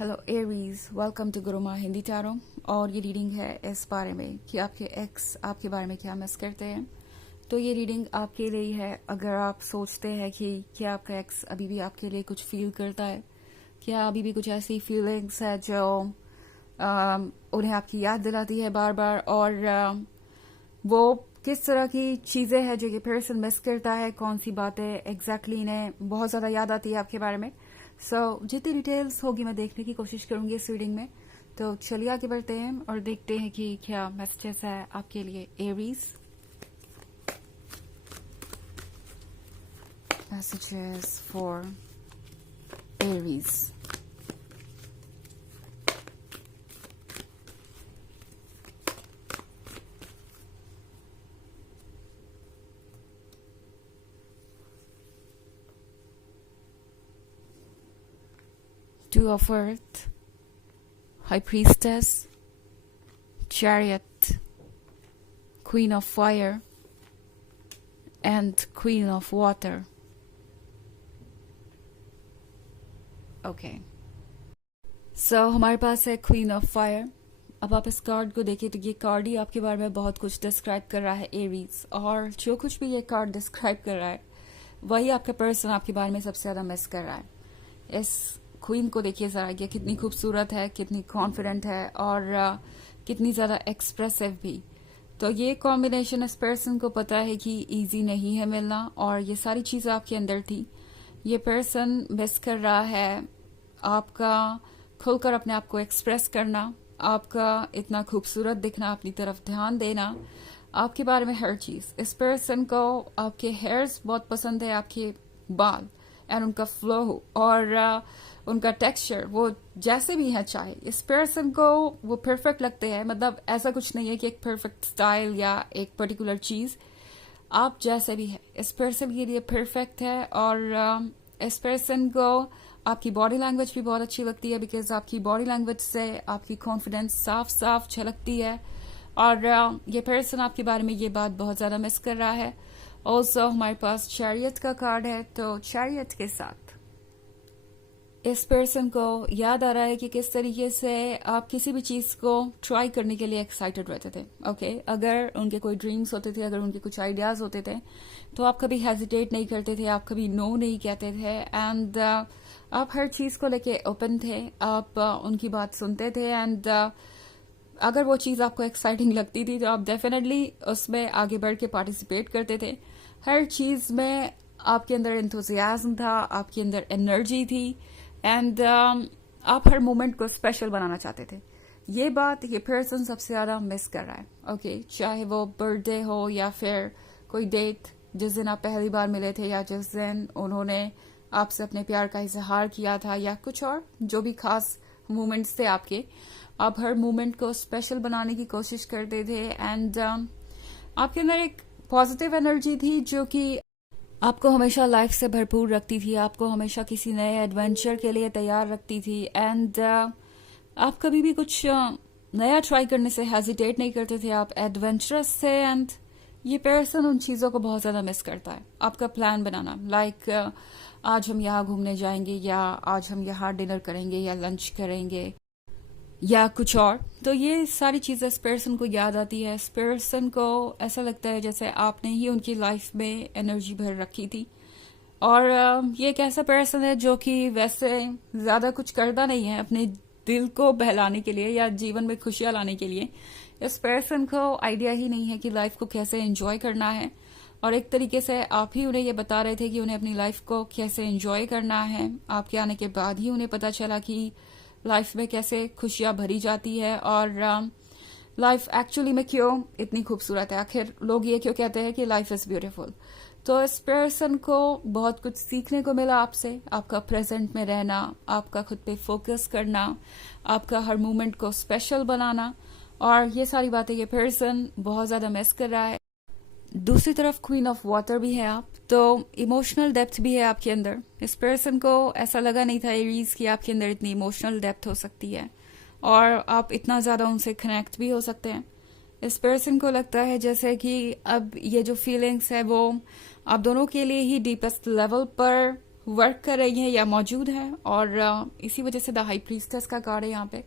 Hello Aries, welcome to Guruma Hindi tarot. और ये reading है इस बारे में कि आपके एक्स आपके बारे में क्या मिस करते हैं। तो ये रीडिंग आपके लिए है अगर आप सोचते हैं कि क्या आपका एक्स अभी भी आपके लिए कुछ फील करता है, क्या अभी भी कुछ ऐसी फीलिंग्स है जो उन्हें आपकी याद दिलाती है बार बार, और वो किस तरह की चीज़ें हैं जो ये पर्सन मिस करता है, कौन सी बातें एग्जैक्टली इन्हें बहुत ज़्यादा याद आती है आपके बारे में। जितनी डिटेल्स होगी मैं देखने की कोशिश करूंगी इस रीडिंग में। तो चलिए आगे बढ़ते हैं और देखते हैं कि क्या मैसेजेस है आपके लिए Aries. Messages for Aries. Two of Earth, High Priestess, Chariot, Queen of Fire, and Queen of Water. Okay. So हमारे पास है Queen of Fire। अब आप इस कार्ड को देखिए तो ये कार्ड ही आपके बारे में बहुत कुछ डिस्क्राइब कर रहा है एरीज, और जो कुछ भी ये कार्ड डिस्क्राइब कर रहा है वही आपका पर्सन आपके बारे में सबसे ज्यादा मिस कर रहा है। इस क्वीन को देखिए जरा, ये कितनी खूबसूरत है, कितनी कॉन्फिडेंट है, और कितनी ज्यादा एक्सप्रेसिव भी। तो ये कॉम्बिनेशन इस पर्सन को पता है कि इजी नहीं है मिलना, और ये सारी चीजें आपके अंदर थी। ये पर्सन मिस कर रहा है आपका खुलकर अपने आप को एक्सप्रेस करना, आपका इतना खूबसूरत दिखना, अपनी तरफ ध्यान देना, आपके बारे में हर चीज। इस पर्सन को आपके हेयर्स बहुत पसंद है, आपके बाल एंड उनका फ्लो और उनका टेक्सचर, वो जैसे भी है चाहे इस पर्सन को वो परफेक्ट लगते हैं। मतलब ऐसा कुछ नहीं है कि एक परफेक्ट स्टाइल या एक पर्टिकुलर चीज, आप जैसे भी है इस पर्सन के लिए परफेक्ट है। और इस पर्सन को आपकी बॉडी लैंग्वेज भी बहुत अच्छी लगती है, बिकॉज आपकी बॉडी लैंग्वेज से आपकी कॉन्फिडेंस साफ साफ झलकती है। और ये पर्सन आपके बारे में ये बात बहुत ज्यादा मिस कर रहा है। ऑल्सो हमारे पास चैरियट का कार्ड है, तो चैरियट के साथ इस पर्सन को याद आ रहा है कि किस तरीके से आप किसी भी चीज को ट्राई करने के लिए एक्साइटेड रहते थे। ओके, अगर उनके कोई ड्रीम्स होते थे, अगर उनके कुछ आइडियाज होते थे, तो आप कभी हेजिटेट नहीं करते थे, आप कभी नो नहीं कहते थे, एंड आप हर चीज को लेके ओपन थे, आप उनकी बात सुनते थे, एंड अगर वो चीज आपको एक्साइटिंग लगती थी तो आप डेफिनेटली उसमें आगे बढ़ के पार्टिसिपेट करते थे। हर चीज में आपके अंदर एंथुजियाज्म था, आपके अंदर एनर्जी थी, एंड आप हर मोमेंट को स्पेशल बनाना चाहते थे। ये बात ये पर्सन सबसे ज्यादा मिस कर रहा है। ओके, चाहे वो बर्थडे हो या फिर कोई डेट जिस दिन आप पहली बार मिले थे, या जिस दिन उन्होंने आपसे अपने प्यार का इजहार किया था, या कुछ और जो भी खास मोमेंट्स थे आपके, आप हर मोमेंट को स्पेशल बनाने की कोशिश करते थे। एंड आपके अंदर एक पॉजिटिव एनर्जी थी जो कि आपको हमेशा लाइफ से भरपूर रखती थी, आपको हमेशा किसी नए एडवेंचर के लिए तैयार रखती थी। एंड आप कभी भी कुछ नया ट्राई करने से हेजिटेट नहीं करते थे, आप एडवेंचरस थे। एंड ये पर्सन उन चीजों को बहुत ज्यादा मिस करता है। आपका प्लान बनाना, लाइक आज हम यहाँ घूमने जाएंगे, या आज हम यहाँ डिनर करेंगे, या लंच करेंगे, या कुछ और। तो ये सारी चीजें इस पर्सन को याद आती है। इस पर्सन को ऐसा लगता है जैसे आपने ही उनकी लाइफ में एनर्जी भर रखी थी। और ये एक ऐसा पर्सन है जो कि वैसे ज्यादा कुछ करता नहीं है अपने दिल को बहलाने के लिए या जीवन में खुशियां लाने के लिए। इस पर्सन को आइडिया ही नहीं है कि लाइफ को कैसे एंजॉय करना है, और एक तरीके से आप ही उन्हें ये बता रहे थे कि उन्हें अपनी लाइफ को कैसे एंजॉय करना है। आपके आने के बाद ही उन्हें पता चला कि लाइफ में कैसे खुशियां भरी जाती है, और लाइफ एक्चुअली में क्यों इतनी खूबसूरत है। आखिर लोग ये क्यों कहते हैं कि लाइफ इज ब्यूटीफुल। तो इस पर्सन को बहुत कुछ सीखने को मिला आपसे, आपका प्रेजेंट में रहना, आपका खुद पे फोकस करना, आपका हर मोमेंट को स्पेशल बनाना, और ये सारी बातें ये पर्सन बहुत ज्यादा मिस कर रहा है। दूसरी तरफ क्वीन ऑफ वाटर भी है आप, तो इमोशनल डेप्थ भी है आपके अंदर। इस पर्सन को ऐसा लगा नहीं था एरीज कि आपके अंदर इतनी इमोशनल डेप्थ हो सकती है, और आप इतना ज्यादा उनसे कनेक्ट भी हो सकते हैं। इस पर्सन को लगता है जैसे कि अब ये जो फीलिंग्स है वो आप दोनों के लिए ही डीपेस्ट लेवल पर वर्क कर रही है या मौजूद है, और इसी वजह से द हाई प्रीस्टेस का कार्ड है यहाँ पे।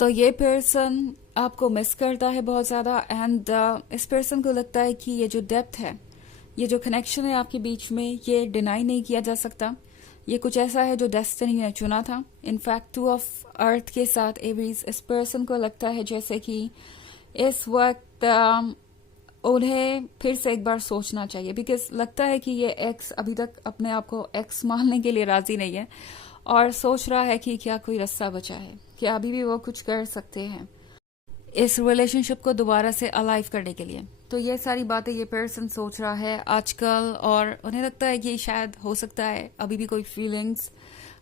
तो ये पर्सन आपको मिस करता है बहुत ज़्यादा, एंड इस पर्सन को लगता है कि ये जो डेप्थ है, ये जो कनेक्शन है आपके बीच में, ये डिनाई नहीं किया जा सकता। ये कुछ ऐसा है जो डेस्टिनी ने चुना था। इनफैक्ट 2 ऑफ अर्थ के साथ एवरीज, इस पर्सन को लगता है जैसे कि इस वक्त उन्हें फिर से एक बार सोचना चाहिए, बिकॉज लगता है कि ये एक्स अभी तक अपने आप को एक्स मानने के लिए राजी नहीं है और सोच रहा है कि क्या कोई रास्ता बचा है, क्या अभी भी वो कुछ कर सकते हैं इस रिलेशनशिप को दोबारा से अलाइव करने के लिए। तो ये सारी बातें ये पर्सन सोच रहा है आजकल, और उन्हें लगता है कि शायद हो सकता है अभी भी कोई फीलिंग्स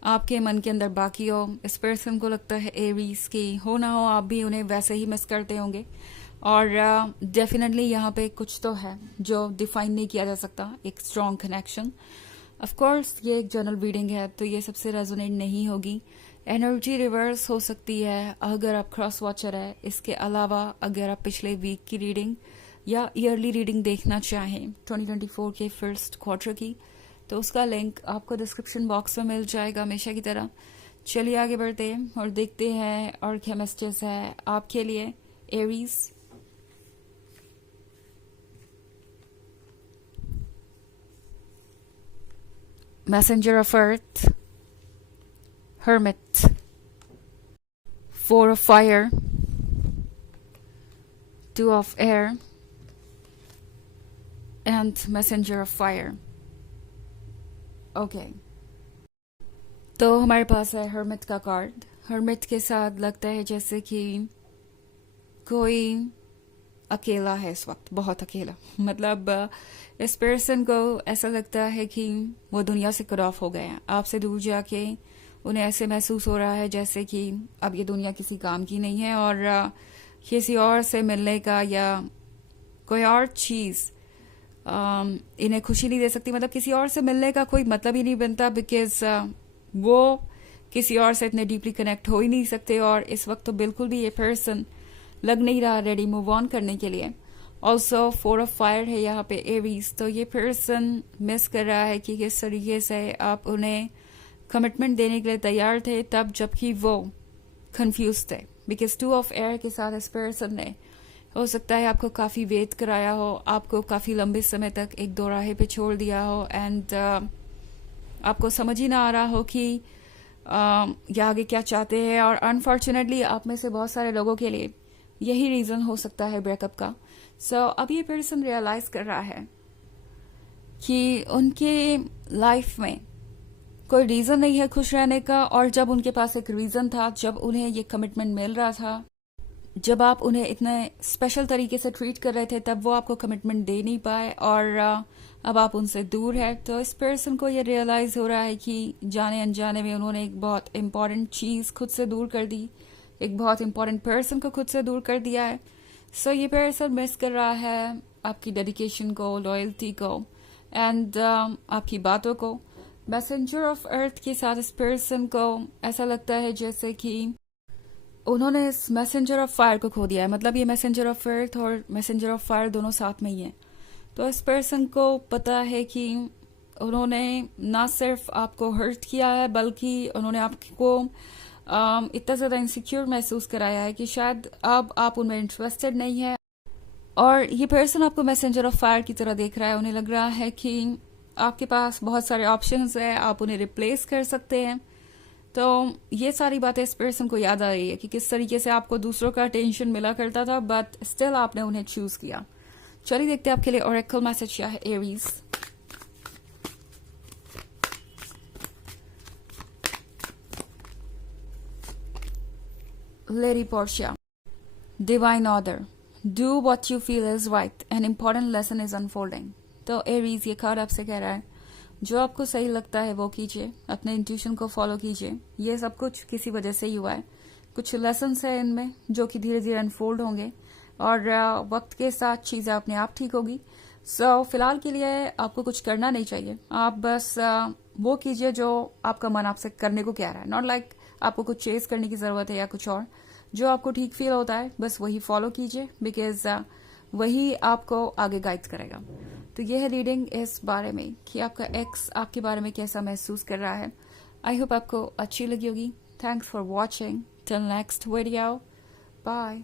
आपके मन के अंदर बाकी हो। इस पर्सन को लगता है एरीज की हो ना हो, आप भी उन्हें वैसे ही मिस करते होंगे, और डेफिनेटली यहाँ पे कुछ तो है जो डिफाइन नहीं किया जा सकता, एक स्ट्रॉन्ग कनेक्शन। ऑफ कोर्स ये एक जनरल रीडिंग है, तो ये सबसे रेजोनेट नहीं होगी। एनर्जी रिवर्स हो सकती है अगर आप क्रॉस वॉचर है। इसके अलावा अगर आप पिछले वीक की रीडिंग या ईयरली रीडिंग देखना चाहें 2024 के फर्स्ट क्वार्टर की, तो उसका लिंक आपको डिस्क्रिप्शन बॉक्स में मिल जाएगा हमेशा की तरह। चलिए आगे बढ़ते हैं और देखते हैं और क्या मैसेजेस है आपके लिए Aries. Messenger of Earth, Hermit, 4 of Fire, 2 of Air, and Messenger of Fire. Okay. तो हमारे पास है हर्मिट का कार्ड। हर्मिट के साथ लगता है जैसे कि कोई अकेला है इस वक्त, बहुत अकेला। मतलब इस पर्सन को ऐसा लगता है कि वो दुनिया से कट ऑफ हो गए हैं, आपसे दूर जाके उन्हें ऐसे महसूस हो रहा है जैसे कि अब ये दुनिया किसी काम की नहीं है, और किसी और से मिलने का या कोई और चीज़ इन्हें खुशी नहीं दे सकती। मतलब किसी और से मिलने का कोई मतलब ही नहीं बनता, बिकॉज वो किसी और से इतने डीपली कनेक्ट हो ही नहीं सकते, और इस वक्त तो बिल्कुल भी ये पर्सन लग नहीं रहा रेडी मूव ऑन करने के लिए। ऑल्सो 4 ऑफ फायर है यहाँ पे एरीज, तो ये पर्सन मिस कर रहा है कि किस तरीके से आप उन्हें कमिटमेंट देने के लिए तैयार थे तब जबकि वो कंफ्यूज थे। बिकॉज 2 ऑफ एयर के साथ इस पर्सन ने हो सकता है आपको काफ़ी वेट कराया हो, आपको काफ़ी लंबे समय तक एक दो राहे पे छोड़ दिया हो, एंड आपको समझ ही ना आ रहा हो कि ये आगे क्या चाहते हैं। और अनफॉर्चुनेटली आप में से बहुत सारे लोगों के लिए यही रीज़न हो सकता है ब्रेकअप का। सो अब ये पर्सन रियलाइज कर रहा है कि उनके लाइफ में कोई रीज़न नहीं है खुश रहने का, और जब उनके पास एक रीज़न था, जब उन्हें ये कमिटमेंट मिल रहा था, जब आप उन्हें इतने स्पेशल तरीके से ट्रीट कर रहे थे, तब वो आपको कमिटमेंट दे नहीं पाए, और अब आप उनसे दूर है। तो इस पर्सन को ये रियलाइज हो रहा है कि जाने अनजाने में उन्होंने एक बहुत इंपॉर्टेंट चीज़ खुद से दूर कर दी, एक बहुत इंपॉर्टेंट पर्सन को खुद से दूर कर दिया है। सो ये पर्सन मिस कर रहा है आपकी डेडिकेशन को, लॉयल्टी को, एंड आपकी बातों को। मैसेंजर ऑफ अर्थ के साथ इस पर्सन को ऐसा लगता है जैसे कि उन्होंने इस मैसेंजर ऑफ फायर को खो दिया है। मतलब ये मैसेंजर ऑफ अर्थ और मैसेंजर ऑफ फायर दोनों साथ में ही है। तो इस पर्सन को पता है कि उन्होंने ना सिर्फ आपको हर्ट किया है, बल्कि उन्होंने आपको इतना ज़्यादा इनसिक्योर महसूस कराया है कि शायद अब आप उनमें इंटरेस्टेड नहीं है। और ये पर्सन आपको मैसेंजर ऑफ फायर की तरह देख रहा है। उन्हें लग रहा है कि आपके पास बहुत सारे ऑप्शंस हैं, आप उन्हें रिप्लेस कर सकते हैं। तो ये सारी बातें इस पर्सन को याद आ रही है कि किस तरीके से आपको दूसरों का अटेंशन मिला करता था, बट स्टिल आपने उन्हें चूज किया। चलिए देखते हैं आपके लिए ओरेकल मैसेज क्या है Aries. Lady Portia, Divine Order, do what you feel is right, an important lesson is unfolding। तो एरीज ये कार्ड आपसे कह रहा है जो आपको सही लगता है वो कीजिए, अपने इंट्यूशन को फॉलो कीजिए। ये सब कुछ किसी वजह से ही हुआ है, कुछ लेसन्स है इनमें जो कि धीरे धीरे अनफोल्ड होंगे, और वक्त के साथ चीज़ें अपने आप ठीक होगी। सो फिलहाल के लिए आपको कुछ करना नहीं चाहिए, आप बस वो कीजिए जो आपका मन आपसे करने को कह रहा है। नॉट लाइक आपको कुछ चेस करने की ज़रूरत है या कुछ और, जो आपको ठीक फील होता है बस वही फॉलो कीजिए। बिकॉज वही आपको आगे गाइड करेगा। तो ये है रीडिंग इस बारे में कि आपका एक्स आपके बारे में कैसा महसूस कर रहा है। आई होप आपको अच्छी लगी होगी। Thanks for watching. Till next video, bye.